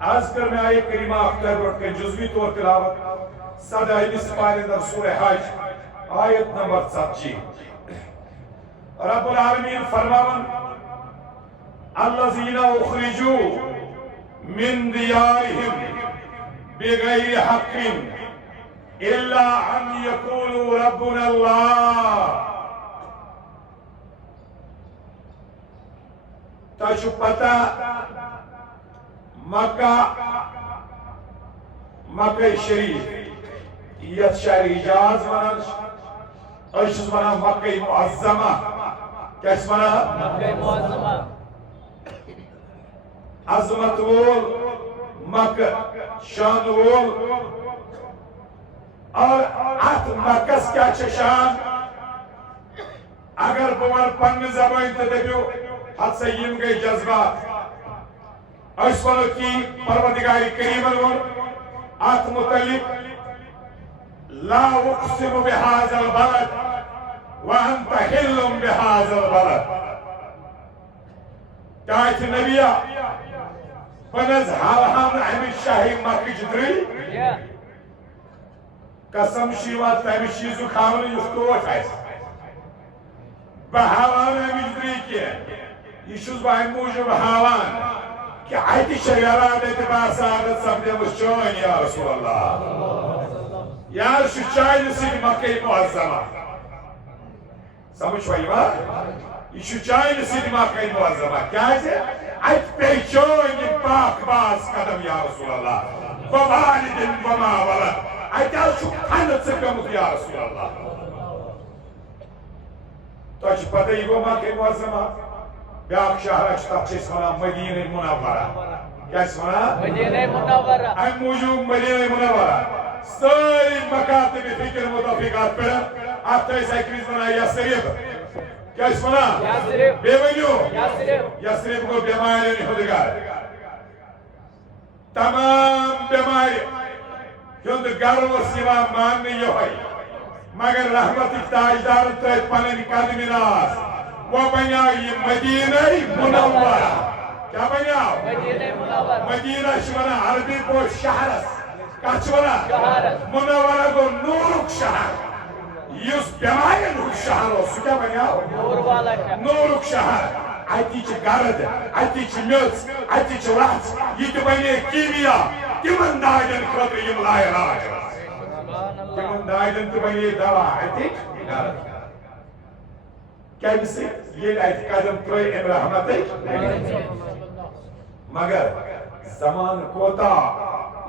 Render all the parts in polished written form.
آج کر میں آئے کریمہ اختر بڑھ کے جزوی طور تلاوت صدائی سپاہی در سورہ حج آیت نمبر 70 رب العالمین فرماون الذین اخرجوا من دیارهم بغیر حق الا ان یقولوا ربنا اللہ تجھو پتہ مکہ شریف یت شہر حجاز ونان اشس ونان مکہ معظمہ کیس ونان مکہ معظمہ عظمت وول مکہ شان وول اور ات مکس کیا شان اگر بوان پن زبان تدبیو حد سے یم گئی جذبات اس ونو کی پروردگار کریم ات متعلق لا اقسم بهذا البلد وانت حل بهذا البلد کہت نبیا پنز حالہم امی شاہی مکہ جدری قسم شیوہ تیمی شیزو کھاونی یفتوٹ ہے بہاوان امی جدری کیا یہ شوز باہم موجب بہاوان کہ آیتی شیارات اعتبار سعادت سمجھے مشچوئن یا رسول اللہ یا شچائی نسید مکہ معظمہ سمجھ پائی بات یہ شچائی نسید مکہ معظمہ کیا ہے آیت پیچوئن پاک باز قدم یا رسول اللہ ووالد وما ولد آیت آشو کھانت سے کمت یا رسول اللہ تو اچھ پتہ ہی وہ مکہ معظمہ بیاق شہر اشتاق چیس منا مدینہ منورہ کیا اس منا؟ مدینہ منورہ ام موجود مدینہ منورہ ساری مکاتب فکر متفقات پر آتا اس ایکریز منا یسریب کیا اس منا؟ یسریب بیونیو یسریب کو بیماری نہیں ہودگار تمام بیماری کیونکہ گر و سوا ماننی یہ ہوئی مگر رحمت افتاجدار تیت پنن قدم ناس وہ بنیائی مدینہ منورہ کیا بنیائی مدینہ شوانا عربی کو شہرس کیا شوانا منورہ کو نورک شہر یس بیمائی نورک شہر ہو سو کیا بنیائی نورک شہر آیتی چھ گرد آیتی چھ میوز آیتی چھ رات یہ تو بنیائی کیمیا تیمن دائدن خطر یم لائے راج تیمن دائدن تو بنیائی دوا آیتی گرد کیا بسی یہ آیت قدم تروئی ام رحمت مگر زمان کوتا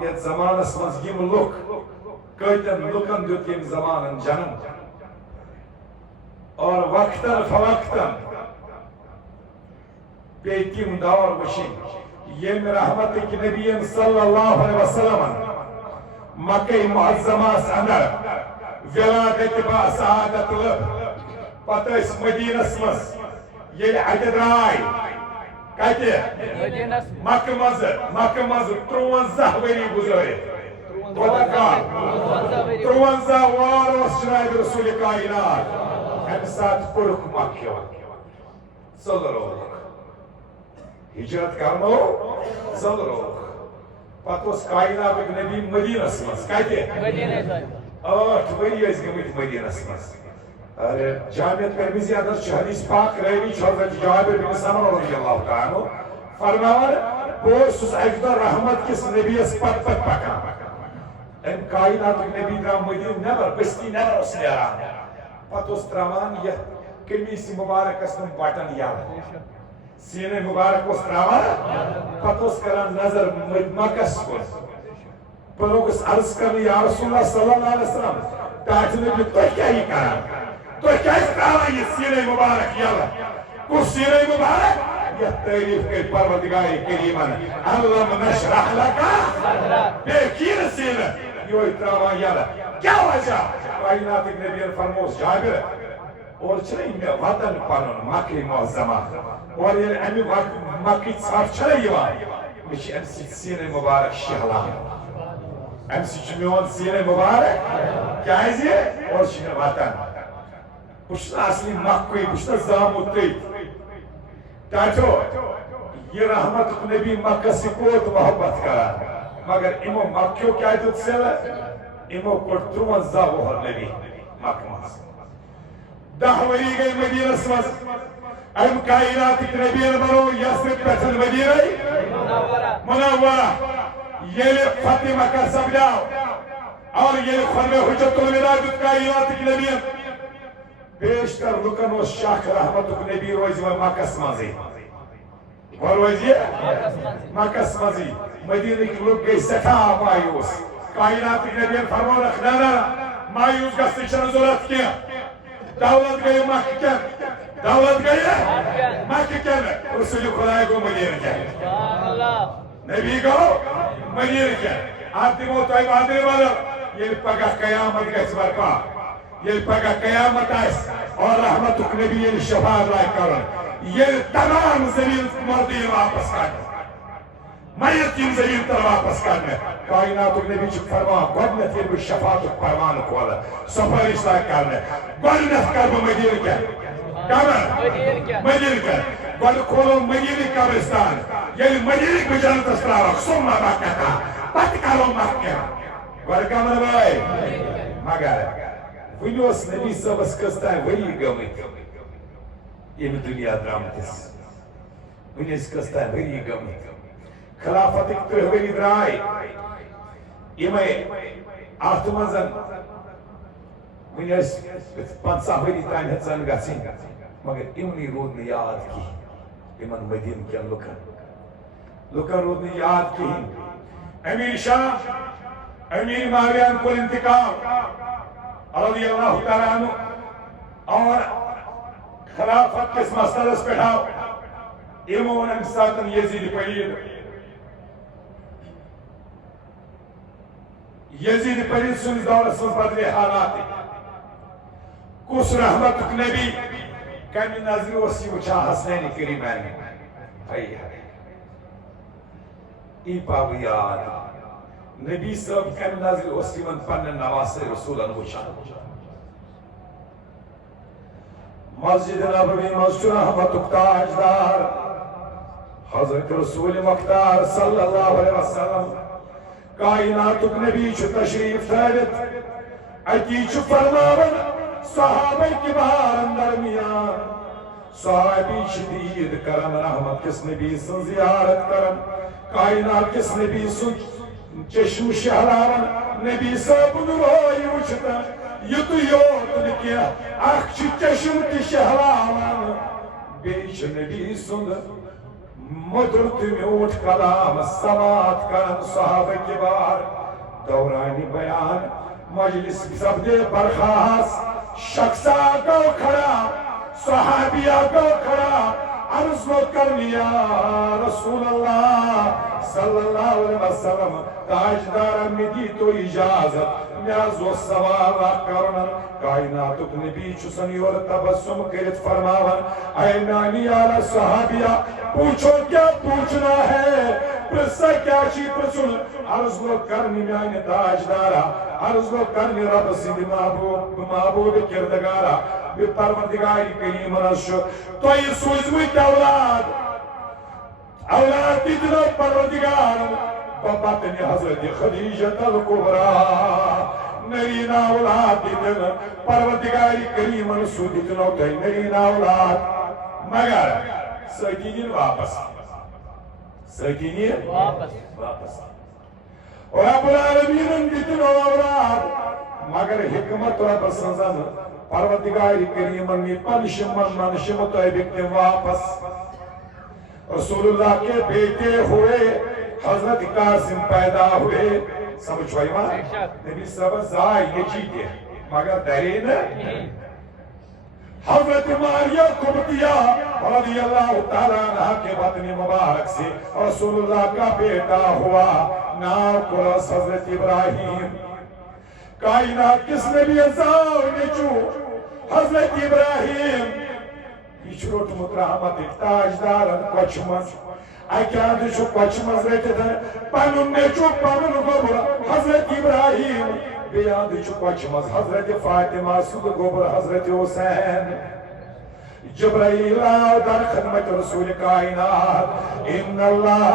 یہ زمان اسمز یم لک کتن لکن دیت یم زمان جنم اور وقتاً فوقتاً بیتیم دور وشی یم رحمت کی نبی صلی اللہ علیہ وسلم مکہ معظمہ اندر ولادت با سعادت لب پتہ اس مدینہ اسمس یہ عدد رائی کہتے مکہ مز 53 وری گزرے ترونزہ وارس جناب رسول کائنات ہم ساتھ پڑک مکہ صلی اللہ ہجرت کرنو صلی اللہ پتہ اس کائنات ایک نبی مدینہ اسمس کہتے 8 وری اس گمت مدینہ اسمس جامعہ ترمذی اندر حدیث پاک روی حضرت جابر بن سمرہ رضی اللہ تعالیٰ فرماور بوسس اکدر رحمت کس نبی اس پت پکا ام کائنات نبی درام مدین نبر بستی نبر اس نیران پت اس ترامان یہ کمیسی مبارک اسم بٹن یاد سینہ مبارک اس ترامان پت اس کران نظر مکس کو پلوگ اس عرض کرنے یا رسول اللہ صلی اللہ علیہ وسلم تاج نبی تو کیا ہی کران تو کیا اس طرح یہ سینہ مبارک یالا کس سینہ مبارک یہ تعریف کے پروردگار کریمان اللہ نشرح لکا بیکین سینہ یہ طرح یالا کیا وجہ کائنات نبی فرموس جابر اور چلیں میں وطن پانون مکہ معظمہ اور یہ امی مکہ صاف چلیں یہ مجھے امسی سینہ مبارک شہلا امسی چمیون سینہ مبارک کیا ہے یہ اور شہر وطن بشنا اصلی مکوی بشنا زامو تیت تاچو یہ رحمت نبی مکہ سے کوت محبت کرا مگر امو مکیو کیا دیت سیلا امو کوٹ 53 وہر نبی مکہ مز 10 وری گئی مدینہ سمز ام کائنات نبی بنو یسرب پیٹھن مدینہ منورہ یہ فتح مکہ سمجھاؤ اور یہ خرم حجت الوداع کائنات نبی بیشتر لکن و شاک رحمت نبی روزی و مکہ مزی روزی مکہ مزی مدینہ کی لوگ گئی سٹھا مایوس کائنات نبی فرمان رکھنا مایوس گستی چن ضرورت کیا دولت گئی مکہ کیا دولت گئی مکہ کیا رسول خدا کو مدینہ کیا نبی کو مدینہ کیا آپ دیمو تائی بادر والا یہ پگہ قیامت گئی برپا یہ پگہ قیامت آئیس اور رحمت نبی یہ شفاعت لائے کرن یہ تمام زمین مردین واپس کرنے میت کی زمین تر واپس کرنے کائنات نبی چھ فرما گوڑنت یہ شفاعت پروان کھولا سفرش لائے کرنے گوڑنت کربو مدینہ کیا مدینہ کیا گوڑ کھولو مدینہ قبرستان یعنی مدینہ کی جنت استراوک سمہ مکہ تھا پت کرو مکہ گوڑ کامر بھائی مگر ونیوس نبی صبح کستان وری گمت یہ دنیا درامتس ونیس کستان وری گمت خلافت ایک 3 وری درائی یہ میں آتمازن ونیس 50 وری تائن ہتسان گسین مگر امنی رودن یاد کی امن مدین کیا لکن رودن یاد کی امیر شاہ امیر ماویان کو انتقام رضی اللہ تعالیٰ عنہ اور خلافت کس مسئلس پڑھاؤ امون امساتن یزید پڑید یزید پڑید سن دور سن بدلے حالات کس رحمت نبی کمی نظر وسی وچھا حسنین کریمین ای پاو یاد نبی صاحب کمی نظر وسی من پن نواس رسولن وچھا مسجد نبوی مسجد رحمت تاجدار حضرت رسول مختار صلی اللہ علیہ وسلم کائنات نبی چھ تشریف تھارت اتی چھ فرماون صحابہ کی بارن درمیان صحابی چھ دید کرن رحمت کس نبی سن زیارت کرن کائنات کس نبی سن چشم شہراون نبی صاحب روئی وچھتا یت یوت نکیا اخ چشم تی شہراون بیچ نبی سن مدر میوٹ کلام سماعت کرن صحابہ کے بار دورانی بیان مجلس سبدے برخاس شخصا گو کھڑا صحابیہ گو کھڑا عرض و کرنی یا رسول اللہ صلی اللہ علیہ وسلم تاجدار میں دی تو اجازت نیاز و سوال کرنا کائنات نبی چسنی اور تبسم کرت فرماون اے نانی آلہ صحابیہ پوچھو کیا پوچھنا ہے پرسا کیا چی پرسل عرض و کرنی میانی تاجدارا عرض و کرنی رب سید محبوب کردگارا بی پروردگاری کریم رشو تو یہ سوزویت اولاد دیدنا پروردگار ببطن حضرت خدیجت الکبرى نرینا اولاد دیدنا پروردگاری کریم رشو دیدنا نرینا اولاد مگر سکینین واپس سکینین واپس اور رب العالمین دیدنا اولاد مگر حکمت رب سنزن پروردگاری کریم میں منشم طیبک واپس رسول اللہ کے بیٹے ہوئے حضرت قاسم پیدا ہوئے سمجھ ہوئی ماں نبی صاحب زائی یہ چیتے مگر درین حضرت ماریہ قبطیہ رضی اللہ تعالیٰ عنہ کے بطن مبارک سے رسول اللہ کا بیٹا ہوا نام قرص حضرت ابراہیم کائنات کس نبی ازاو نیچو حضرت ابراہیم بیچروٹ مترحمت تاجدارن کچمز اکیاد شو کچمز رہتے تھے پانون نیچو پانون گوبر حضرت ابراہیم بیاد شو کچمز حضرت فاطمہ سود گوبر حضرت حسین جبرائیل آو در خدمت رسول کائنات ان اللہ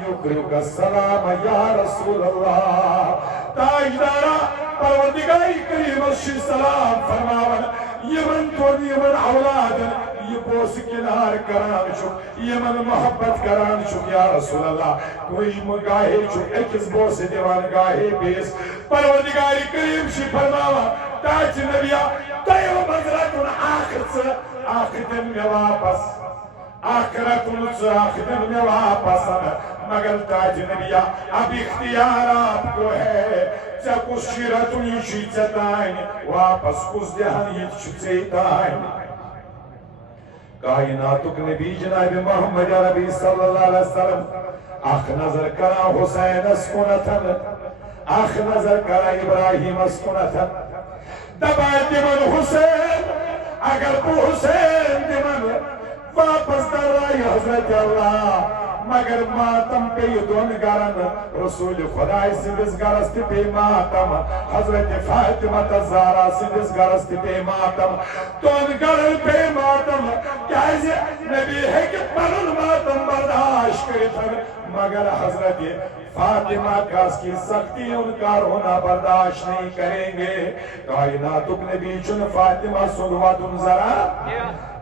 یقرئک السلام یا رسول اللہ تاجدارا پروردگار کریم الشی سلام فرماون یمن تو یمن اولادن یہ بوس کنار کران چھ یمن محبت کران چھ یا رسول اللہ کوئی گاہے چھ اکس بوس دیوان گاہے بیس پروردگار کریم شی فرماوا تاج نبیا تیو مزرتن آخر دن میں واپس آخرتن آخر دن میں واپس مگر تاج نبیا اب اختیار آپ کو ہے چاہ کس شیرتن یہ شیچتائن واپس کس دہن یہ شیچتائن کائناتک نبی جناب محمد عربی صلی اللہ علیہ وسلم آخ نظر کرا حسین اسکنتن آخ نظر کرا ابراہیم اسکنتن دبائے دیمن حسین اگر بو حسین دیمن واپس در رائی حضرت اللہ مگر ماتم پہ دون گرن رسول خدای سندس گرست پہ ماتم حضرت فاطمہ زہرا سندس گرست پہ ماتم دون گرن پہ ماتم کیازِ نبی ہے کہ پنن ماتم برداشت کرتن مگر حضرت فاطمہ کاس کی سختی انکار ہونا برداشت نہیں کریں گے کائناتک نبی چن فاطمہ سنواتن ذرا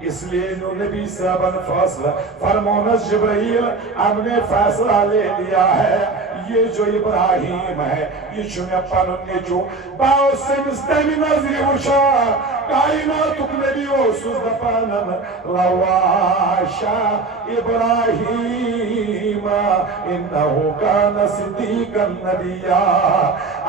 اس لیے نو نبی صاحبن فاصلہ فرمونس جبرائیل ہم نے فیصلہ لے لیا ہے یہ جو ابراہیم ہے یہ چنے پنن نیچو باو سے مستمی نظری وشا کائناتک نبی و سوزدپانن لواشا ابراہیم انہو کان صدیقا نبیا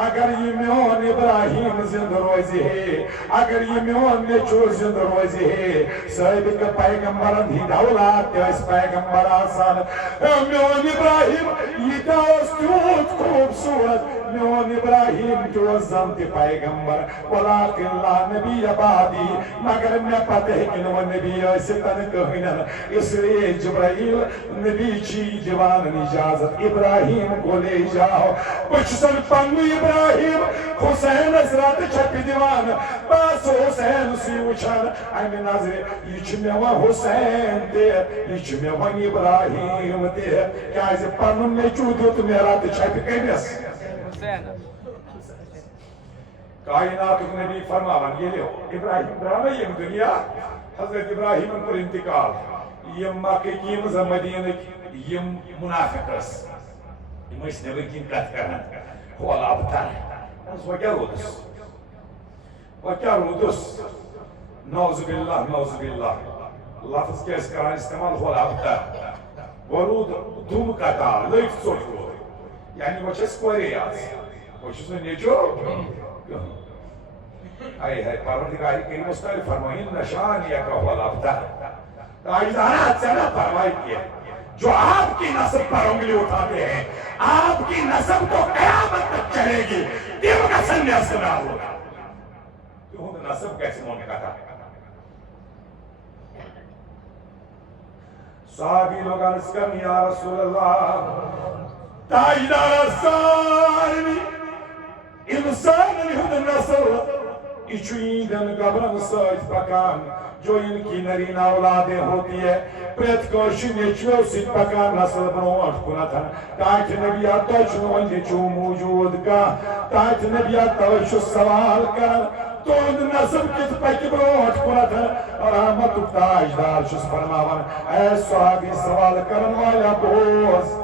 اگر یہ میون ابراہیم زند روزی ہے اگر یہ میون نیچو زند روزی ہے صاحب کا پیغمبرن ہی دولات تیس پیغمبر آسان میون ابراہیم یہ دوستیوت خوبصورت میون ابراہیم جو زمت پیغمبر ولیکن لا نبی عبادی مگر میں پتہ ہے کہ وہ نبی ستن کہنن اس لیے جبرائیل نبی چی جوان اجازت ابراہیم کو لے جاؤ پچھسن پنو ابراہیم حسین اسرات چھپی دیوان باس حسین سی وچھان امی نظر یہ چمیوہ حسین دے یہ چمیوہ ابراہیم دے کیا اسے پنو میں چودیو تو میرا تے چھپی کنیس کائنات نبی فرماوان یہ لیو ابراہیم برانا یہ دنیا حضرت ابراہیم پر انتقال یہ مکہ کی مدینہ یہ منافق اس یہ اس نبی کی کت کرنا ہو اللہ ابتر اس وہ کیا رودس نوز باللہ لفظ کیا اس کران استعمال ہو اللہ ابتر ورود دوم کتا لیف چوٹ کو یعنی وہ چس کوری آس وہ چس نیچو آئے ہے پروردگار کریم مستقل فرمائیں نشان یا کہ ہوا لابتا تاجدارات سے نہ پروائی کیا جو آپ کی نصب پر انگلی اٹھاتے ہیں آپ کی نصب تو قیامت تک چلے گی دیو کا سنیا سنا ہوگا تو ہم نصب کیسے مونے کا تھا صحابی لوگ عرض کر یا رسول اللہ تاجدار سارنی انسان ہند نسل اچھویدن گبرن سائت پکان جو ان کی نرین اولادیں ہوتی ہے پریت کوشی نیچو سیت پکان نسل بروٹ کنتن تاکہ نبی آتوچنو نیچو موجود کا تاکہ نبی آتوچو سوال کرن تو ان نسل کت پکی بروٹ کنتن رحمت تاجدار شس فرماون اے صحابی سوال کرن والا بوز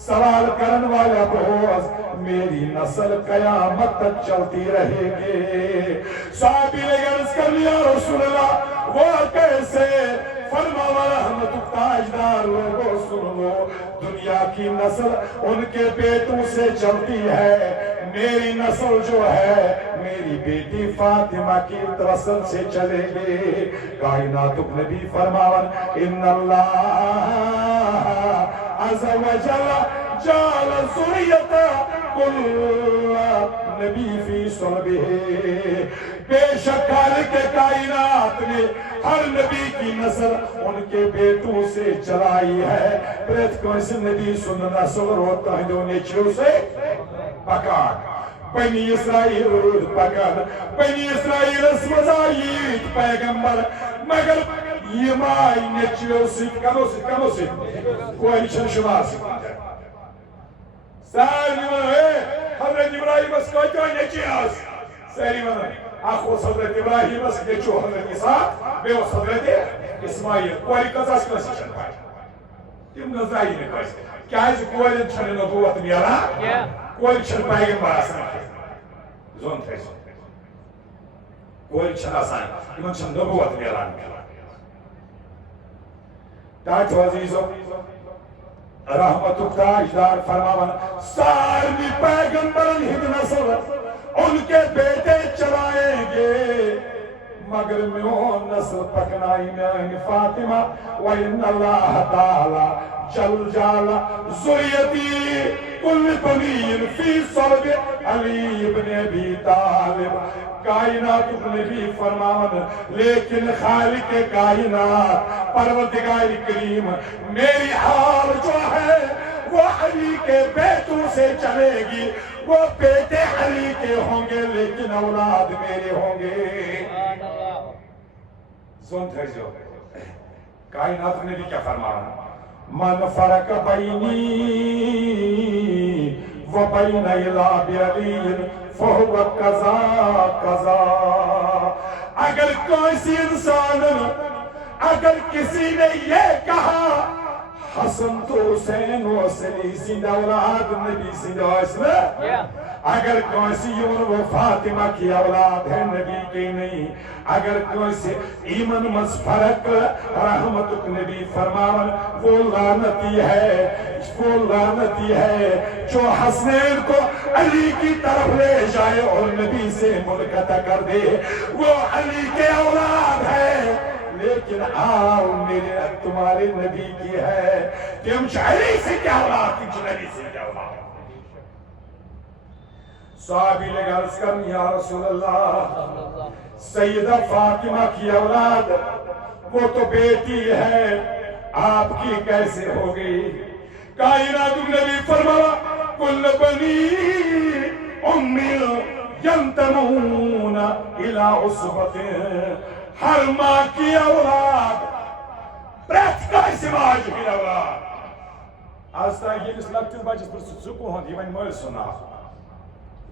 سوال کرن والا بہوز میری نسل قیامت تک چلتی رہے گی صحابی نے عرض کر لیا رسول اللہ وہ کیسے فرماوا رحمت تاجدار لوگوں سن لو دنیا کی نسل ان کے بیٹوں سے چلتی ہے میری نسل جو ہے میری بیٹی فاطمہ کی نسل سے چلے گی کائناتک نبی فرماون ان اللہ عز و جل جعل ذریتا کل نبی فی صلبہ بے شک خالق کائنات نے ہر نبی کی نسل ان کے بیٹوں سے چلائی ہے پریت کو اس نبی سن نسل روتا ہے جو نیچو سے پکان بنی اسرائیل رود پکان بنی اسرائیل مزایید پیغمبر مگر یہ مائی نیچیو سیت کمو سیت کوئی چھن شمار سیت ساری من حضرت ابراہیم اس کوئی تو نیچی آس ساری من اخوص حضرت ابراہیم اس نیچو حضرت اسحاق بے اس حضرت اسماعیل کوئی کزاس کسی چھن پائی تم نزائی نے کسی کیا ہے کوئی چھن نبوت میرا کوئی چھن پیغمبر آسان زون تھے کوئی چھن آسان ایمان چھن نبوت میرا تاج عزیزو رحمت تاجدار فرماون سارمی پیغمبرن ہد نسل ان کے بیٹے چلائیں گے مگر میون نسل پکنائی میں فاطمہ وَإِنَّ اللَّهَ تَعَالَى جل جالا ذریتی کل بنین فی صلب علی ابن ابی طالب کائنات نبی فرماون لیکن خالق کائنات پروردگار کریم میری حال جو ہے وہ علی کے بیٹوں سے چلے گی وہ بیٹے علی کے ہوں گے لیکن اولاد میرے ہوں گے سنتے جو کائنات نبی کیا فرماون من فرق بینی و بین الابیین فہو قضا قضا اگر کوئی انسان اگر کسی نے یہ کہا حسن تو حسین و علی زندہ اولاد نبی زندہ اسلام اگر کوئی سی وہ فاطمہ کی اولاد ہے نبی کی نہیں اگر کوئی سے ایمان مز فرق رحمت نبی فرماون وہ لعنتی ہے جو حسنین کو علی کی طرف لے جائے اور نبی سے منقطع کر دے وہ علی کے اولاد ہے لیکن آؤ میرے تمہارے نبی کی ہے کہ ہم علی سے کیا اولاد تم نبی سے کیا اولاد صحابی نے عرض کرن یا رسول اللہ سیدہ فاطمہ کی اولاد وہ تو بیٹی ہے آپ کی کیسے ہو گئی کائنات نبی فرمایا کل بنی امی ینتمون الى عصبت ہر ماں کی اولاد پریت کا سماج کی اولاد آستا یہ اس لگتر بچس پر سکو ہوں یہ وین مول سنا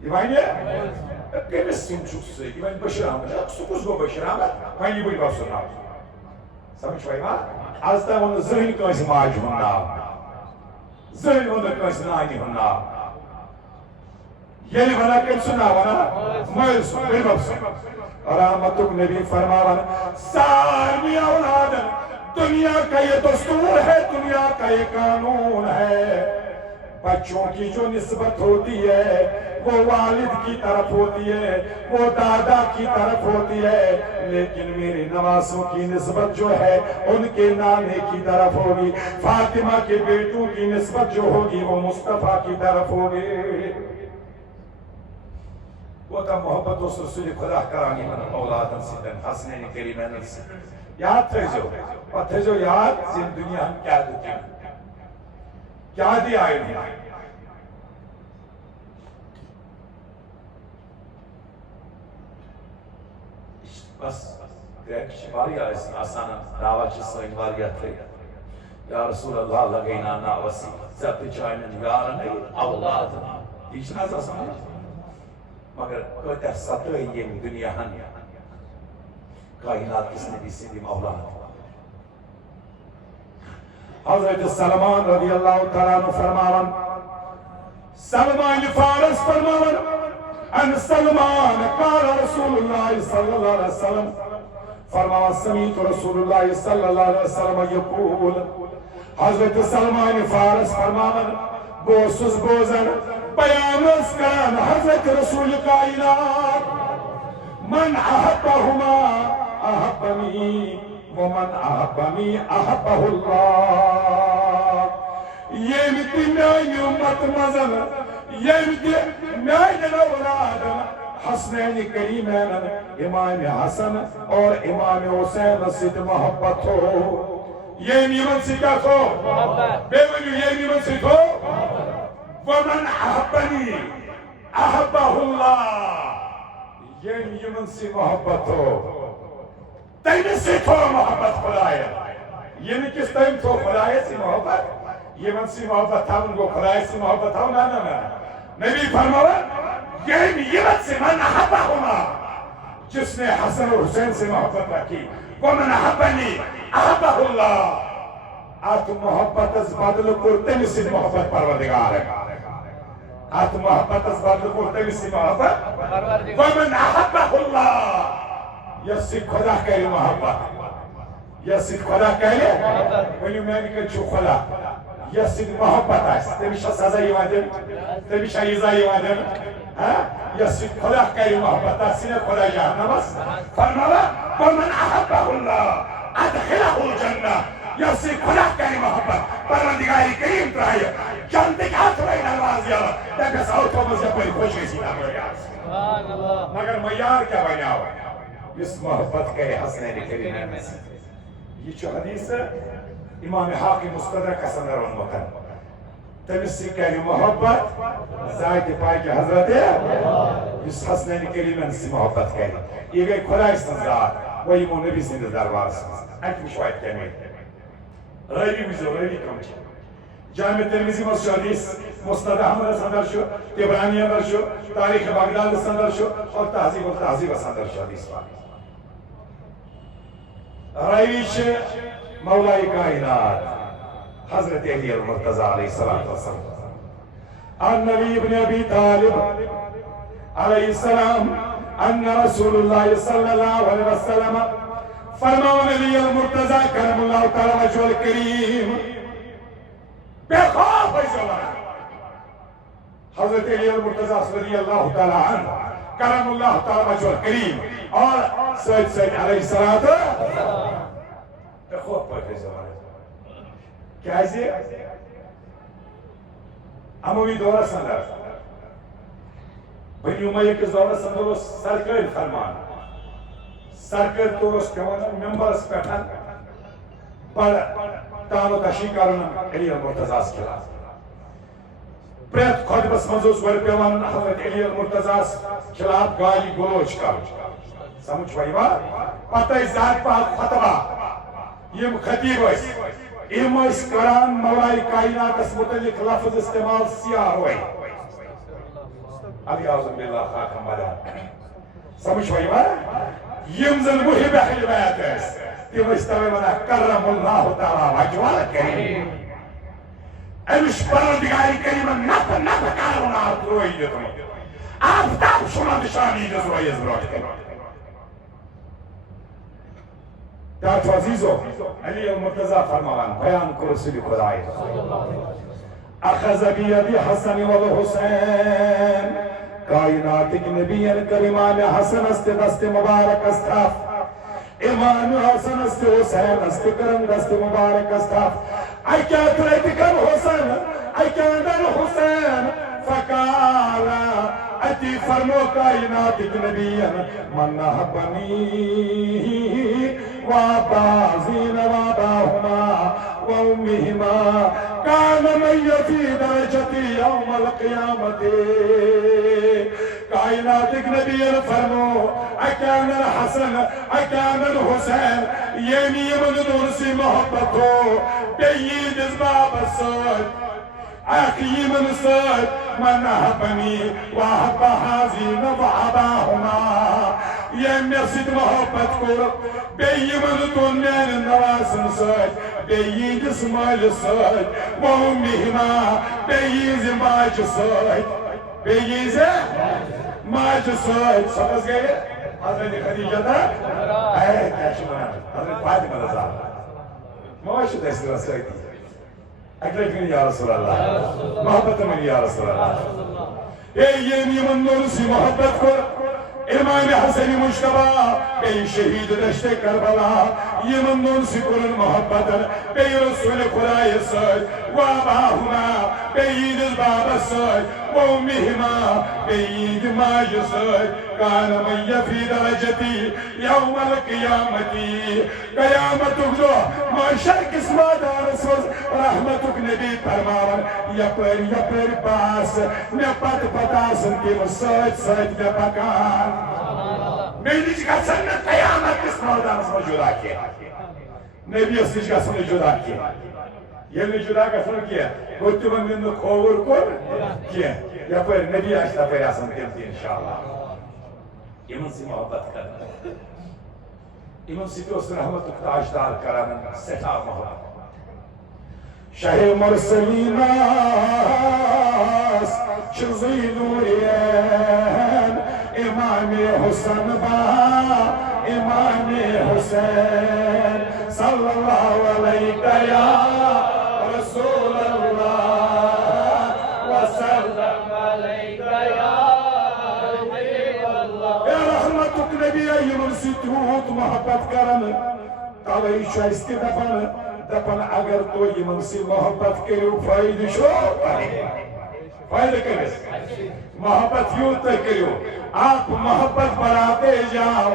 یہ وین یہ کمیس سن چک سے یہ وین بشر آمد سکوز گو بشر آمد وین یہ بڑی بات سنا سمجھ پائی ماں آستا ہوں ذہن کا سماج ہونا ذہن ہونا کا سنانی ہونا یہ بنا کم سنا ہونا مول سنا بڑی بات سنا رحمتک نبی فرماون سارمی اولاد دنیا کا یہ دستور ہے دنیا کا یہ قانون ہے بچوں کی جو نسبت ہوتی ہے وہ والد کی طرف ہوتی ہے وہ دادا کی طرف ہوتی ہے لیکن میرے نواسوں کی نسبت جو ہے ان کے نانے کی طرف ہوگی فاطمہ کے بیٹوں کی نسبت جو ہوگی وہ مصطفیٰ کی طرف ہوگی وہ تا محبت و رسول خدا کرانی من اولادن سیدن حسنین کریمین سے یاد تھے جو یاد زین دنیا ہم کیا دیتے ہیں کیا دی آئے نہیں بس گریک شباری آسانا دعوی چیسا انواری آتے یا رسول اللہ لگینا ناوسی زبت چائنن یارن اولاد دیش نازا سمجھ مگر کوئی تر سطوئی یہ دنیا ہن کائنات کس نبی سیدی مولا حضرت سلمان رضی اللہ تعالیٰ عنہ فرماون سلمان فارس فرماون ان سلمان قال رسول اللہ صلی اللہ علیہ وسلم فرماون سمیت رسول اللہ صلی اللہ علیہ وسلم یقول حضرت سلمان فارس فرماون بوسوس بوزن بیانس کران حضرت رسول کائنات من احبہما احبنی ومن احبنی احبہ اللہ یہ متی میانی امت مزن یہ متی میانی اولاد حسنین کریمین امام حسن اور امام حسین سے محبت ہو یہ نیمن سے کیا تھو بے وجہ یہ نیمن سے تھو ومن احبنی احبہullah یم یمن سی محبت ہو تیمی سی تھو محبت خدای یم کس تیم تھو خدای سی محبت یمن سی محبت تھا ان کو خدای سی محبت تھا نا نا نا نبی فرمایا یم یمن سی من احبہما جس نے حسن اور حسین سے محبت رکھی ومن احبنی احبہullah آت محبت از بدل کرتے مسی محبت پروردگار ہے آت محبت از بدل کرتے مسی محبت ومن احبہullah یسی خدا کہلی محبت یسی خدا کہلی ولی میں نے کہا چھو خدا یسی محبت ہے تمیشہ سزا یوان دن تمیشہ ایزا یوان دن یسی خدا کہلی محبت ہے سینہ خدا جہنم اس فرمالا ومن احبہullah ادخلہ الجنہ یسی خدا کہلی محبت پروردگاری کریم ترائی جنتی کا ترائی نواز یا لیکن ساوتو مزید کوئی خوش کسی نہ ہوئی مگر معیار کیا بنیا ہوا اس محبت کے حسنین کریم میں سے یہ جو حدیث ہے امام حاکم مستدرک کا سندر ونمکن تمسی کہلی محبت زائد پائی کے حضرت ہے اس حسنین کریم میں سے محبت کہلی یہ گئی خدای سنزار وہی مو نبی سندر دربار سنزار ایک مشواہد کہنے غیبی ویزو غیبی کم چھے جامع ترمیزی مصر حدیث مستد احمد سندر شو تبرانی اندر شو تاریخ بغداد سندر شو اور تحذیب و تحذیب سندر شو حدیث پاک رئیش مولائی کائنات حضرت علی المرتضی علیہ السلام النبی ابن ابی طالب علیہ السلام ان رسول اللہ صلی اللہ علیہ وسلم فرمان علی المرتضی کرم اللہ تعالی وجہ الکریم بے خوف ہے زمان حضرت علی المرتضی رضی اللہ تعالی عنہ کرم اللہ تعالی وجہ الکریم اور سید سید علیہ السلام بے خوف ہے زمان کیا ہے اموی دورہ سندر بنی امیہ کے دورہ سندر سرکر فرمان سرکر تو اس کوانا ممبر اس پیٹھن پر تانو تشی کرنا علی المرتضی خلاف پریت خطبس منزوز ور پیوان حضرت علی المرتضی خلاف گالی گلوچ کر سمجھ بھائی بات پتہ ذات پاک خطبہ یم خطیب اس ام اس قرآن مولائی کائنات اس متعلق لفظ استعمال سیاہ ہوئی علی اعظم باللہ خاکم بدا سمجھ بھائی بات یم زن محب اہل بیت اس تیم استوی منا کرم اللہ تعالی وجوال کریم امش پروردگاری کریم نف کارونا روئی دیتنی آفتاب شما نشانی جزوئی ازروج کریم پیارتو عزیزو علی المرتضی فرمان بیان کو رسول خدای اخذ بیدی حسن والحسین کائنات کی نبی کریمان حسن است دست مبارک استاف امام حسن است حسین است کرم دست مبارک استاف ای کیا تریتکم حسن ای کیا در حسین فقالا اتی فرمو کائنات کی نبی من نحبنی وابازین واباہما وامہما کان من فی درجتی یوم القیامت کائنات کی نبی فرمو اکان الحسن اکان الحسین یعنی من دورسی محبت ہو بیید از باب السد اخی من سد من احبنی واحب حازین وعباہما یہ مرسد محبت کو بیئی من دون مین نواسن سد بیئی جسمال سد وہمیہما بیئی زماج سد بیئی زماج سد سمجھ گئے حضرت خدیجہ تا اے کیا شمانا حضرت فاطمہ رضا مواشد ایسی رسول کی اکلیف منی یا رسول اللہ محبت منی یا رسول اللہ اے یہ نیمن نورسی محبت کو امام حسن مجتبہ بے شہید دشت کربلا یمن دون سکرن محبتن بی رسول خدای سید و آباهما بی عید بابا سید و امهما بی عید ماج سید کان من یفی درجتی یوم القیامتی قیامتک دو معاشر قسمت رسول رحمتک نبی فرماون یپر باس نپت پتاسن تیم سید سید نپکان میلیچ گسن قیامت قسمت رسول جدا کیا نبی اس نش گسن جدا کیا یل جدا گسن کیا گوتو من کھوور کور کیا یپر نبی اشتا پر آسن تیم انشاءاللہ یمن سی محبت کرنا یمن سی دوست رحمتک تاجدار کرن سٹھا محبت شاہ مرسلین شزی نورین امام حسن با امام حسین صلی اللہ علیہ یا رسول اللہ وسلم علیہ یا حبیب اللہ اے رحمتک نبی یمن سی تیوت محبت کرن تاوی شایستی دپن اگر تو یمن سی محبت کرو فائدہ شو فائدہ کرو محبت یوں تک کرو آپ محبت بڑھاتے جاؤ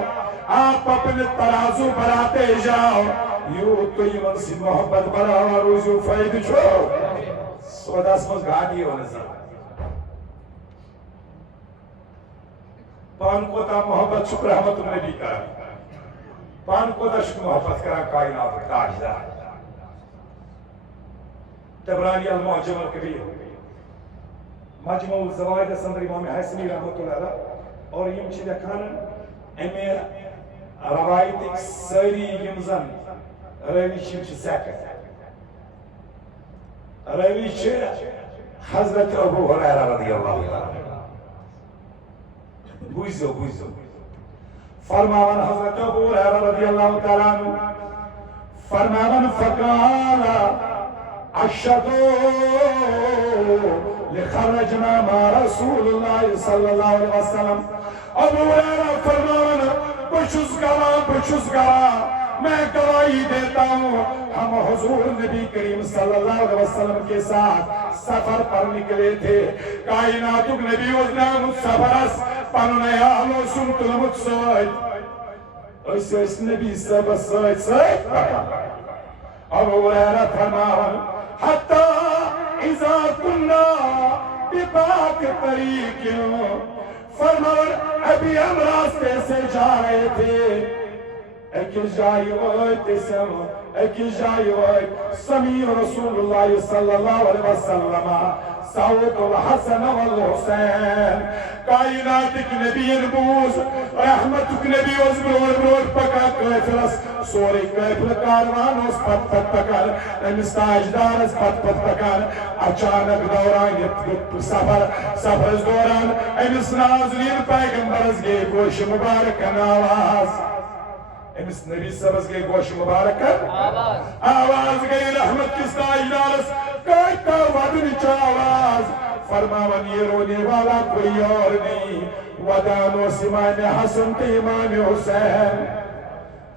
آپ اپنے ترازو بڑھاتے جاؤ یوں تو یمن سی محبت بڑھاوا روزو فائدہ شو سودا سمجھ گاڑی ہونے سے پان کو تا محبت شکر رحمت نبی کرا پان کو تا شکر محبت کرا کائنات تاجدار تبرانی المعجم الکبیر مجموع الزوائد سندر امام حسنی رحمت اللہ علیہ اور یم چھ لکھان امی روایت ساری یمزن روی چھ سیکت روی چھ حضرت ابو ہریرہ رضی اللہ تعالی بوزو فرماون حضرت ابو ہریرہ رضی اللہ تعالی عنہ فرماون فقال اشهدوا لخرجنا مع رسول الله صلى الله عليه وسلم ابو ہریرہ فرماون بچس گواہ میں گواہی دیتا ہوں ہم حضور نبی کریم صلی اللہ علیہ وسلم کے ساتھ سفر پر نکلے تھے کائنات نبی وزنام سفرس پننے آلو سنت لمت سوئد اس نبی سب سوئد ابو ہریرہ فرماون حتی اذا کننا بباک طریق فرماون ابھی ہم راستے سے جا رہے تھے اکس جائی وائد سمیع رسول اللہ صلی اللہ علیہ وسلم صوت الحسن والحسین کائناتک نبی نبوز رحمتک نبی از برور پکا قیفلس سوری قیفل کاروان اس پت پکر امس تاجدار اس پت پکر اچانک دوران سفر دوران امس ناظرین پیغمبر از گئے گوش مبارک آواز امس نبی سبز گئے گوش مبارک آواز گئی رحمت کس تاجدارس کائتا ودن چاواز فرماون یہ رونے والا کوئی اور نہیں ودانو سمان حسن تے امام حسین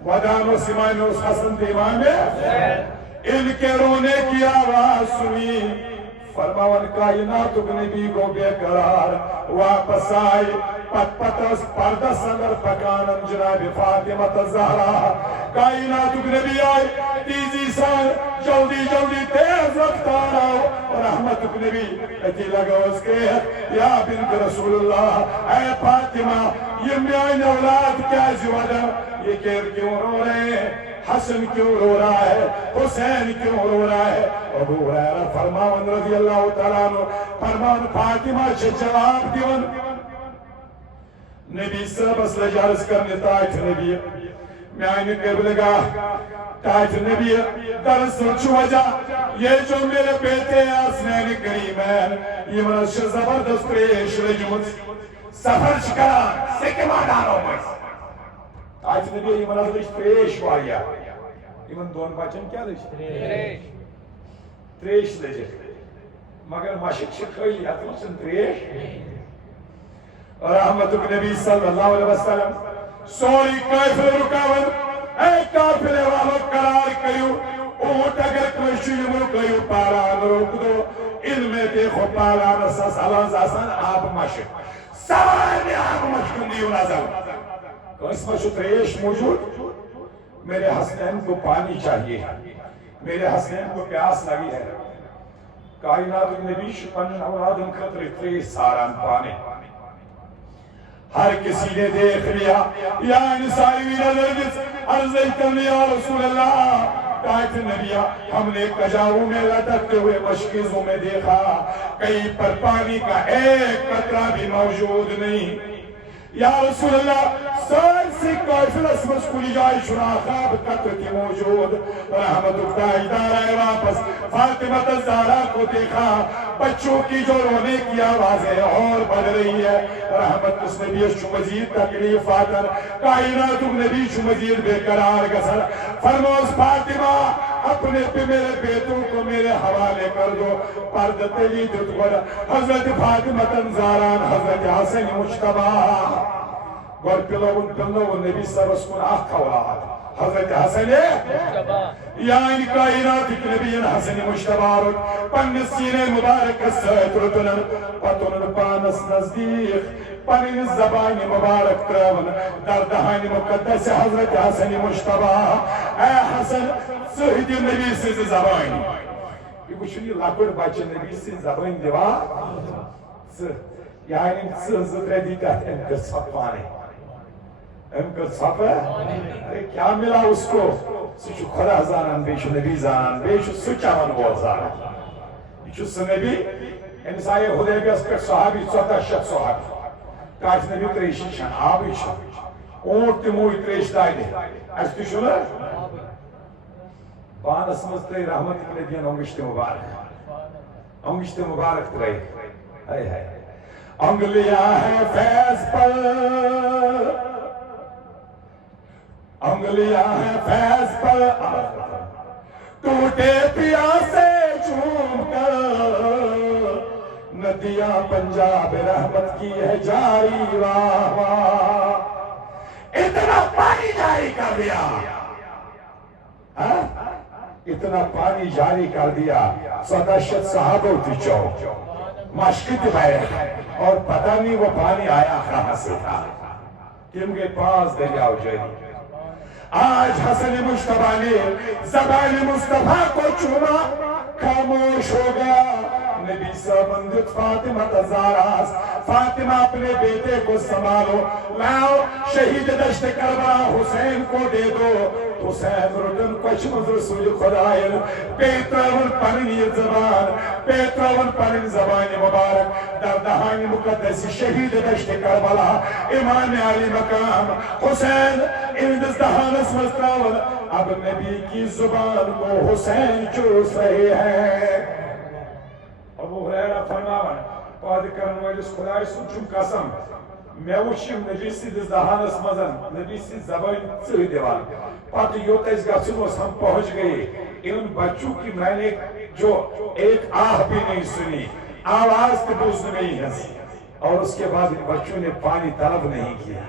ودانو سمان حسن تے امام ان کے رونے کی آواز سنی فرماون کائنات نبی کو بے قرار واپس آئی پتس پردہ سندر پکانم جناب فاطمہ الزہرا کائنات نبی آئی تیزی سان جلدی تیز رفتار آؤ رحمت نبی اتی لگا اس کے یا بنت رسول اللہ اے فاطمہ یہ میان اولاد کیا جوڑا یہ کیر کیوں رو رہے ہیں حسن کیوں رو رہا ہے حسین کیوں رو رہا ہے ابو ہریرہ فرماون رضی اللہ تعالیٰ عنہ فرماون فاطمہ سے جواب دیون نبی صاحب اس لجارس کرنے تاج نبی میں آئین قبلگاہ تاج نبی درسل چو وجہ یہ جو میرے بیٹے آسنین کریمین یہ منش زبردست ریش رجمت سفر شکران سکمان آنو مجھ تاج نبی یہ منش ریش واریا یہ من دون بچن کیا ریش ریش لجے مگر مشک شکھئی اتمسن ریش رحمتک نبی صلی اللہ علیہ وسلم سوری کیفر رکاون اے قافلے والو قرار کریو اونٹ اگر کوئی یمرو کریو پالان روک دو ان میں دیکھو پالان سالان آسان آب مشک سوائے آب مشکن دیو نظر تو اس میں تریش موجود میرے حسنین کو پانی چاہیے میرے حسنین کو پیاس لگی ہے کائنات نبی شپن اولادن خطر تریش ساران پانے ہر کسی نے دیکھ لیا یا انسائی بھی نظر جس عرض کرنے یا رسول اللہ کہتے نبیہ ہم نے کجاؤں میں لٹکتے ہوئے مشکیزوں میں دیکھا کہیں پر پانی کا ایک قطرہ بھی موجود نہیں یا رسول اللہ سر سے قافل اسمس کلی جائی شنا خواب قطر کی موجود رحمت اکتائی دارہ واپس فاطمہ الزہرا کو دیکھا بچوں کی جو رونے کی آوازیں اور بڑھ رہی ہے رحمت اس نبی شو مزید تکلیف آتر کائنات نبی شو مزید بے قرار گسر فرموز فاطمہ اپنے پہ میرے بیٹوں کو میرے حوالے کر دو پردہ تلی دتور حضرت فاطمہ تنزاران حضرت حسن مجتبہ گور پلو نبی سرس کن آخ اولاد حضرت حسن یا ان کائنات نبی حسن مجتبہ رت پن سینے مبارک سیت رتنن پتنن پانس نزدیک پنن زبان مبارک ترون در دہان مقدس حضرت حسن مجتبہ اے حسن سہد نبی سے زبان یہ کچھ نہیں لکڑ بچے نبی سے زبان دیوا یعنی زدر دیتا ہے انکر صفانے انکر صفا کیا ملا اس کو سچو خدا زانان بیشو نبی زانان بیشو سچاون وہ زانان یہ چو نبی انسائی حدیبیس پر صحابی 14 شخص صحابی کاج نبی تریشن شن آبی شن اونٹ تیموی تریش دائی دے اس تیشو نا بان اسمز تری رحمت کے لئے انگشت مبارک انگشت مبارک تری ہائے ہائے انگلیاں ہیں فیض پر انگلیاں ہیں فیض پر ٹوٹے پیاسے چوم کر ندیاں پنجاب رحمت کی ہے جاری واہ واہ اتنا پانی جاری کر دیا اتنا پانی جاری کر دیا 14 صحابہ تھی چو مشکت بھائی اور پتہ نہیں وہ پانی آیا کہاں سے تھا کیونکہ 5 دریا جاری آج حسن مجتبہ نے زبان مصطفیٰ کو چوما خاموش ہو گیا نبی سبندت فاطمہ تزاراس فاطمہ اپنے بیٹے کو سنبھالو لاؤ شہید دشت کربلا حسین کو دے دو حسین رٹن کچھ رسول خدایل پیتراون پنی زبان پیتراون پنی زبان مبارک در دہان مقدس شہید دشت کربلا امام علی مقام حسین اندس دہان اسمستراون اب نبی کی زبان کو حسین چوس رہے ہیں ابو حریرہ فرماون پاد کرن ویلس خدای سنچم قسم میں وچھم نبی سیدس دہانس مزن نبی سید زبان چھ دیوان پتہ یوت اس گژھن اس ہم پہنچ گئے ان بچوں کی میں نے جو ایک آہ بھی نہیں سنی آواز کے بوز نہیں ہنسی اور اس کے بعد ان بچوں نے پانی طلب نہیں کیا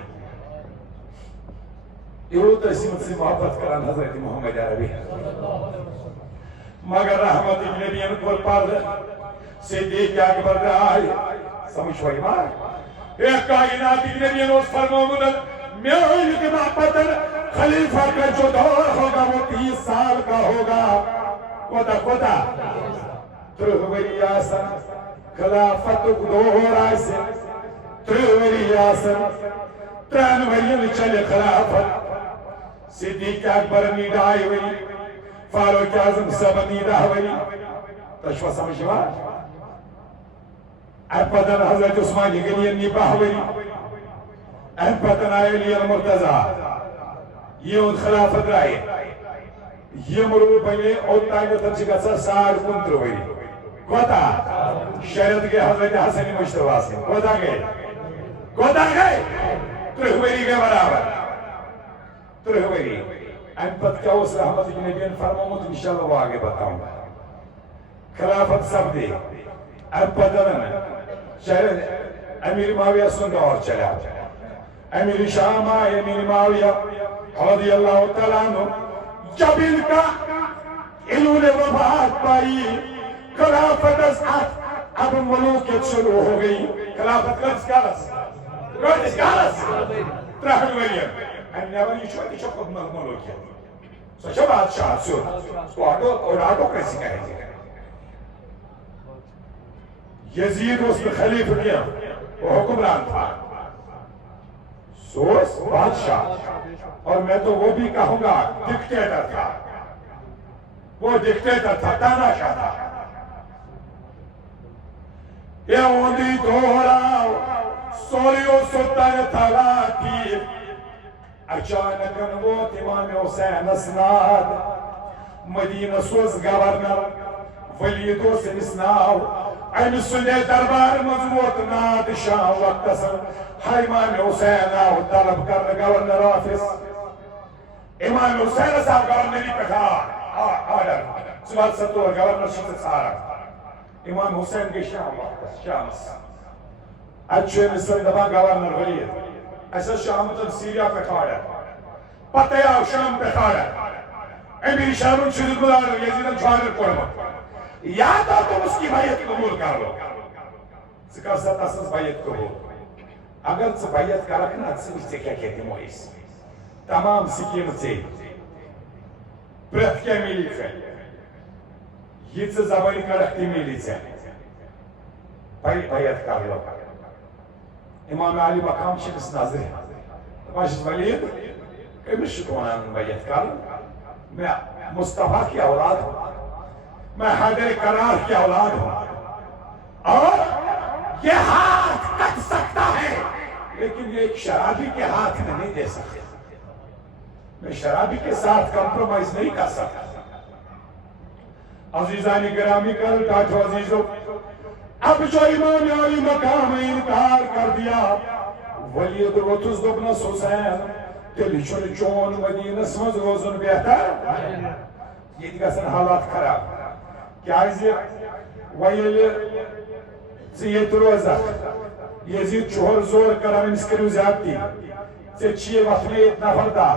یوت اسی مجھ سے محبت کران حضرت محمد عربی مگر رحمت نبی ان کو پرد صدیق اکبر آئی سمجھ ہوئی مار ایک کائنات نبی ان اس فرمومن میری کما پتن خلیفہ کا جو دور ہوگا وہ 30 سال کا ہوگا کوتا ترہوری آسن خلافت دور آئیسے ترہوری آسن ترانوری چلے خلافت صدیق اکبر نیدہ آئی ہوئی فاروق اعظم سب نیدہ ہوئی تشوہ سمجھوا اپتن حضرت عثمان گنی نیبہ ہوئی اپتن علی المرتضی یہ ان خلافت رائے یہ مرو بنے اوتائی تب چکا سا 60 ہوئی کوتا شریعت کے حضرت حسن مجتبہ سے کوتا گئے ترہوری کے برابر ترہوری امپت کا اس رحمت کی نبیان فرمومت انشاءاللہ وہ آگے بتاؤں گا خلافت سب دے امپتن شریعت امیر معاویہ سن دور چلا امیر شام آئے امیر معاویہ رضی اللہ تعالیٰ عنہ جب ان کا انہوں نے وفات پائی خلافت اب ملوکیت شروع ہو گئی خلافت کس کالس کس کالس ترہن ورین ان نیور یہ چھوٹی چھوٹی ملوکیت سو چھو بادشاہ سو آٹو کیسی کہیں گے یزید اس میں خلیفہ کیا وہ حکمران تھا سوس بادشاہ اور میں تو وہ بھی کہوں گا ڈکٹیٹر تھا وہ ڈکٹیٹر تھا تاناشاہ تھا یہودی دورا سوریو سلطان تھالاتی اچانکن وہ امام حسین اسناد مدینہ سوز گورنر ولید حسین ناو ام سنے دربار مضبوط ناد شام وقت سن امام حسین آو طلب کرنے گورنر آفس امام حسین صاحب گورنری پٹھا آرڈر سوال ستور گورنر شخص سارا امام حسین کے شام وقت شامس اچھے مصر دبا گورنر ولید ایسا شام تن سیریا پٹھا آرڈر پتہ آو شام پٹھا آرڈر امیر شامن شدید مدار یزیدن چھوانر کرما یا تو اس کی بیعت قبول کر لو سکر ست اساس بیعت قبول اگر سے بیعت کرکنا اس سے کیا کہتے ہیں موئیس تمام سکیم سے پرت کیا ملی سے یہ سے زبانی کرکتی ملی سے بیعت کر لو امام علی مقام شکس ناظر ہے باشد ولید کبھی شکوان بیعت کر میں مصطفیٰ کی اولاد ہوں میں حیدر قرار کی اولاد ہوں اور یہ ہاتھ کٹ سکتا ہے لیکن یہ ایک شرابی کے ہاتھ میں نہیں دے سکتا میں شرابی کے ساتھ کمپرومائز نہیں کر سکتا عزیزانی گرامی کر ڈاٹو عزیزو اب جو امام علی مقام انکار کر دیا ولید روتس دبنس حسین تیلی چھوڑ چون مدینہ سمز روزن بہتر یہ دیگا سن حالات خراب کیازِ ویلی زیت روزہ یزید چہر زور کرم امس کریو زیادتی ژے چھی وتھنے ییٚتہِ نفر دہ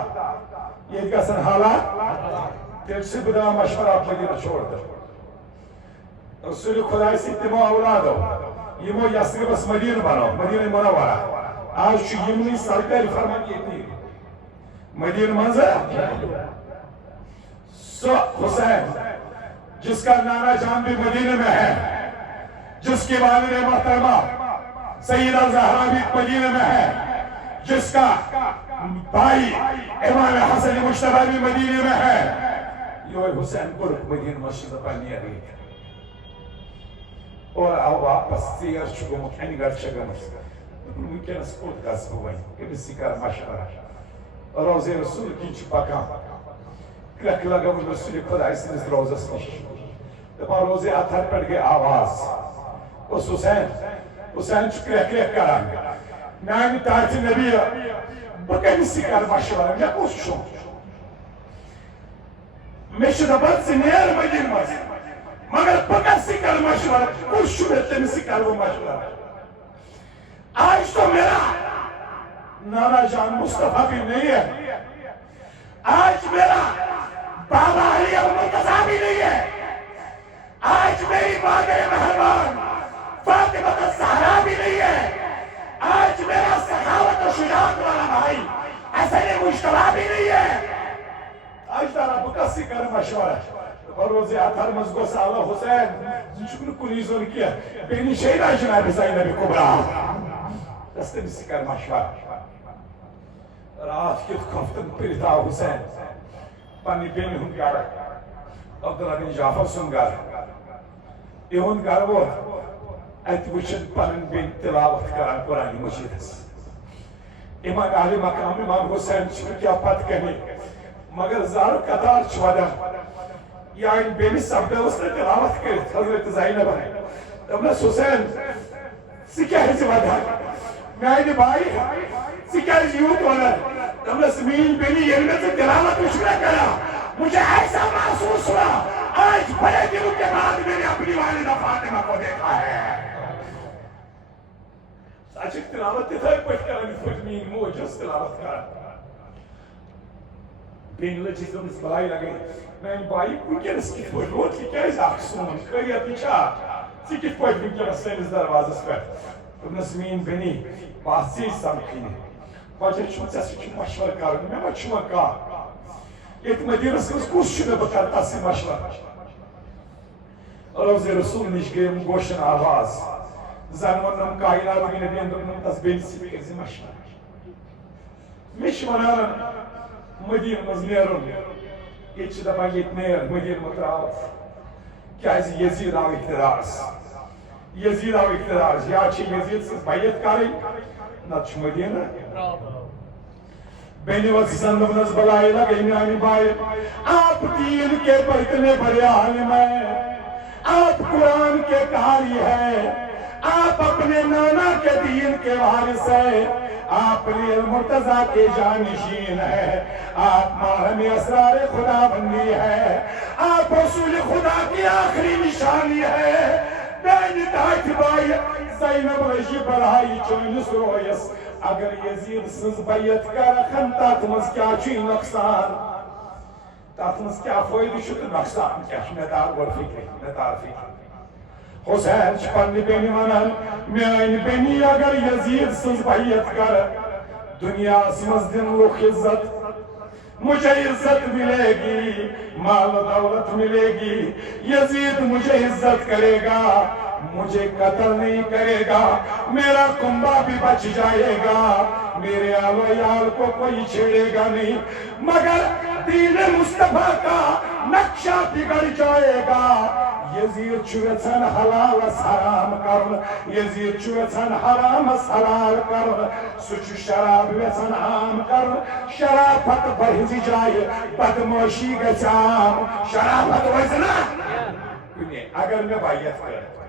ییٚتہِ گژھن حالات تیٚلہِ چھُسے بہٕ دِوان مشورٕ اکھ مدیٖنہ چھوڑ تہٕ رسول خۄداے سٕنٛدۍ تِمو اولادو یِمو یثربس مدیٖنہ بنوو مدیٖنہ منورہ آز چھُ یِمنٕے سرکٲرۍ فرمان ییٚتی مدیٖنہ منٛزٕ سُہ حسین جس کا نانا جان بھی مدینہ میں ہے جس کی والد محترمہ سیدہ زہرا بھی مدینہ میں ہے جس کا بھائی امام حسن مجتبی بھی مدینہ میں ہے یہ حسین قرق مدینہ مسجد پانی آگئی اور آو واپس سیر چکمت انگر چگمت ممکن اس قرد کا سبوئی کہ بسی کار مشورہ روز رسول کی چپاکاں کلک لگا مجھ رسول خدا اس روز اس نش دپا روزے اتھر پڑ گئے آواز اس حسین چکرے کلے کران میانی تاہتی نبی بکے نسی کار مشورہ میں کوششوں میں شدہ بند سے نیر مدین مز مگر بکے سی کار مشورہ کوششوں بیتے نسی کار وہ مشورہ آج تو میرا نانا جان مصطفیٰ بھی نہیں ہے آج میرا بابا علی المرتضی بھی نہیں ہے آج میری مادر مہربان فاطمہ الزہرا بھی نہیں ہے آج میرا سخاوت و شجاعت والا بھائی حسن مجتبی بھی نہیں ہے آج دارا بکسی کر مشورہ اور روزے آتھر مزگو سالہ حسین شکر کنیزون کیا بینی شہدہ جناب زینب کبرا دستے بسی کر مشورہ رات کت کفتن پریتا حسین پانی بینی ہن گارا عبداللہ بن جعفر سن گارا یہ ہن گارا وہ ایت وچن پنن بین تلاوت کران قرآن مجید ہے امام علی مقام امام حسین چھو کیا پت کہنی مگر زار قطار چھوڑا یعنی بینی سبدہ اس نے تلاوت کرت حضرت زینب ہے ابن حسین سکہ ہے زیادہ میانی بھائی سکہ ہے یوت ہونا ابن سمین بینی یہ میں سے تلاوت مشکلہ کرا مجھے ایسا محسوس ہوا آج بڑے دنوں کے بعد میں نے اپنی والدہ فاطمہ کو دیکھا ہے ساچک تلاوت تیتھائی پٹھ کرن فٹمین موجز تلاوت کرن بین لچس دمس بلائی لگے میں بائی ونکس کت پہ روت کیا اخ سون خیریت ثی کت پہ ونکس سنس دروازس پہ دس مین بینی بات سی سمکھنی بچہ ژے سۭتۍ چھُ مشورٕ کرُن مےٚ ما چھُ وۄنۍ کانٛہہ ییٚتہِ مدیٖنس منٛز کُس چھُ مےٚ بہٕ کرٕ تس سۭتۍ مشورٕ روزِ رسول نِش گٔیَم گوشن آواز زن ووٚنُم کائنات کی نبیَن دوٚپنم تس بیٚنہِ سۭتۍ کٔرۍ زِ مشورٕ مےٚ چھِ ونان مدیٖنہٕ منٛز نیرُن ییٚتہِ چھِ دپان ییٚتہِ نیر مدیٖنہٕ مہ ترٛاوَس کیٛازِ یزیٖد آو اقتدارس یزیٖد آو اقتدارس یا چھِ یزیٖد سٕنٛز بیعت کرٕنۍ نتہٕ چھُ مدیٖنہٕ بیٚنہِ وسیٖزن دوٚپنس بلائی لگے میانہِ بایہِ آپ دین کے پر اتنے بڑے عالم ہیں آپ قرآن کے قاری ہیں آپ اپنے نانا کے دین کے وارث ہیں آپ علی المرتضیٰ کے جانشین ہیں آپ محرم اسرار خدا بندی ہے آپ رسول خدا کی آخری نشانی ہے بیٚنہِ دادِ بائی زینب رشی بڑھائی چٲنِس رویس اگر یزید سٕنٛز بیعت کرکھن تتھ منٛز کیٛاہ چھُے نۄقصان تتھ منٛز کیٛاہ فٲیدٕ چھُ تہٕ نۄقصان کیٛاہ چھُ مےٚ تار گۄڈٕ فکرِ مےٚ تار فکرِ حسین چھُ پننہِ بیٚنہِ ونان میٛانہِ بیٚنہِ اگر یزید سٕنٛز بیعت کر دنیاہس منٛز دِن لُکھ عزت مجھے عزت ملے گی مال و دولت ملے گی یزید مجھے عزت کرے گا مجھے قتل نہیں کرے گا میرا کنبہ بھی بچ جائے گا میرے آل و عیال کو کوئی چھیڑے گا نہیں مگر دین مصطفیٰ کا نقشہ بگڑ جائے گا یزید چھُ یژھان حلالس حرام کرُن یزید چھُ یژھان حرامس حلال کرُن سُہ چھُ شراب یژھان عام کرُن شرافت بہنزِ جایہِ بدمٲشی گژھِ عام شرافت روزِ نا کُنہِ اگر مےٚ بیعت کر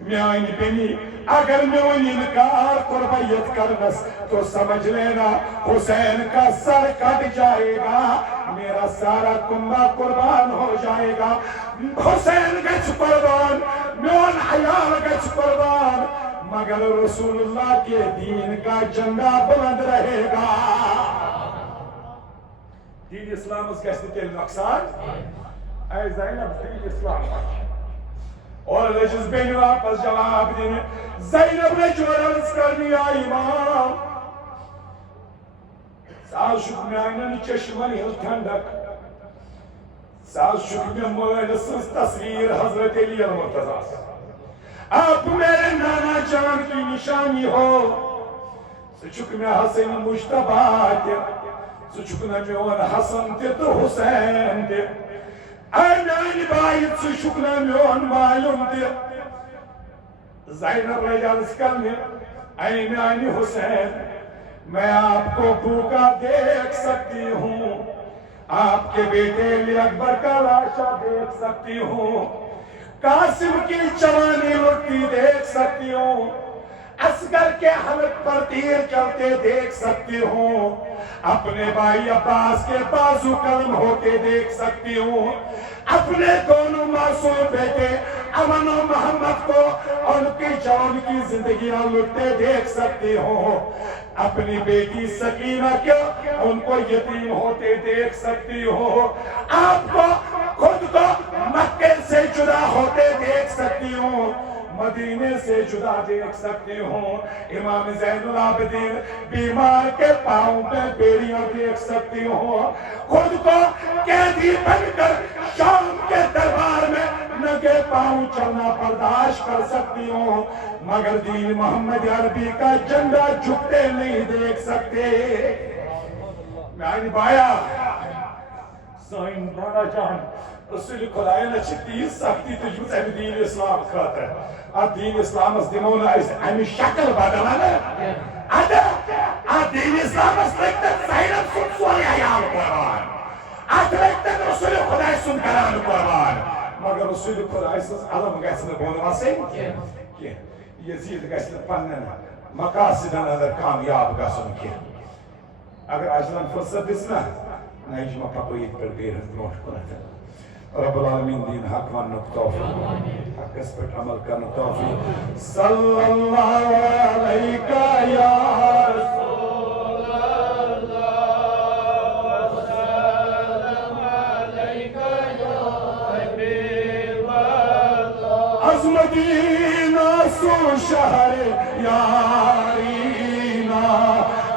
میانی بیٚنہِ اگر میں وۄنۍ انکار کوٚر بیعت کرنس تو سمجھ لینا حسین کا سر کٹ جائے گا میرا سارا کنبہ قربان ہو جائے گا حسین گژھِ قربان میون عیال گژھِ قربان مگر رسول اللہ کے دین کا جھنڈا بلند رہے گا دین اسلامس گژھِ نہٕ تیٚلہِ نۄقصان اے زینب دین اسلام اور لجس بیٚنہِ واپس جواب دِنہِ زینب نے جو عرض کرنی آئی امام ساز چھُکھ میانٮ۪ن چشمن ہٕنٛز ٹھنڈک ساز چھُکھ مےٚ مٲلۍ سٕنٛز تصویر حضرت علی المرتضیٰ آپ میرے نانا جان کی نشانی ہو ژٕ چھُکھ مےٚ حسن مشتبہ تہِ ژٕ چھُکھ نہ میون حسن تہِ تہٕ حسین تہِ اے میانہِ بائی ژٕ چھُکھ نہ میون معلوم تہِ زینب لج عرض کرنے اے میانی حسین میں آپ کو بھوکا دیکھ سکتی ہوں آپ کے بیٹے علی اکبر کا لاشا دیکھ سکتی ہوں قاسم کی جوانی لٹتی دیکھ سکتی ہوں اصغر کے حلق پر تیر چلتے دیکھ سکتی ہوں اپنے بھائی عباس کے بازو قلم ہوتے دیکھ سکتی ہوں اپنے دونوں معصوم بیٹے امن و محمد کو ان کی جان کی زندگیاں لٹتے دیکھ سکتی ہوں اپنی بیٹی سکینہ کے ان کو یتیم ہوتے دیکھ سکتی ہوں آپ کو خود کو مکے سے جدا ہوتے دیکھ سکتی ہوں مدینے سے جدا دیکھ سکتی ہوں امام زین العابدین بیمار کے پاؤں پہ بیڑیاں دیکھ سکتی ہوں خود کو قیدی بن کر شام کے دربار میں ننگے پاؤں چلنا برداشت کر سکتی ہوں مگر دین محمد عربی کا جھنڈا جھکتے نہیں دیکھ سکتے میانی بایا سائن بانا جان رسول خدای نہ چھ تیز سختی تجمت امی دین اسلام خاطر اب دین اسلام اس دمونا امی شکل بدلانا اب دین اسلام اس لکھتا زینب سن سوالی عیال قربان اب لکھتا رسول خدای سن کران قربان مگر رسول خدای سن علم گیسن بولنا سے یزید گیسن پنن مقاصدن اندر کامیاب گیسن کی اگر اجلان فرصت دسنا نجمہ پاپویت پر بیرن بروٹ کنتا رب العالمین دین حق ونک توفیق حق اس پر عمل کرنا توفیق صلی اللہ علیکہ یا رسول اللہ شہر یارینا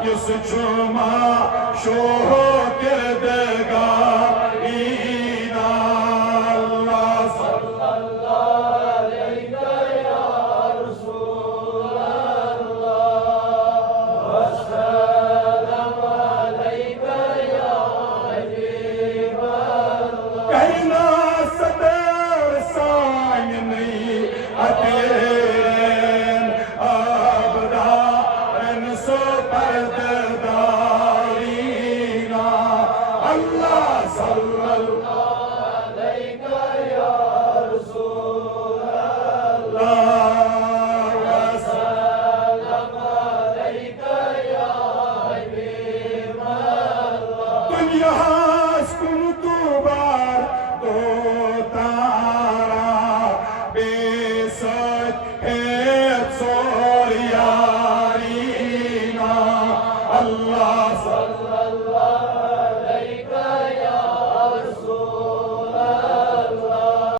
یس چما شو کردگارینا اللہ صلی اللہ علیہ یا رسول اللہ وسلم علیہ یا حبیب اللہ کہنا صدر سائنی اتین آبدارن سو پرددارینا اللہ صلی اللہ علیہ یا رسول اللہ وسلم علیہ یا حبیب اللہ دنیا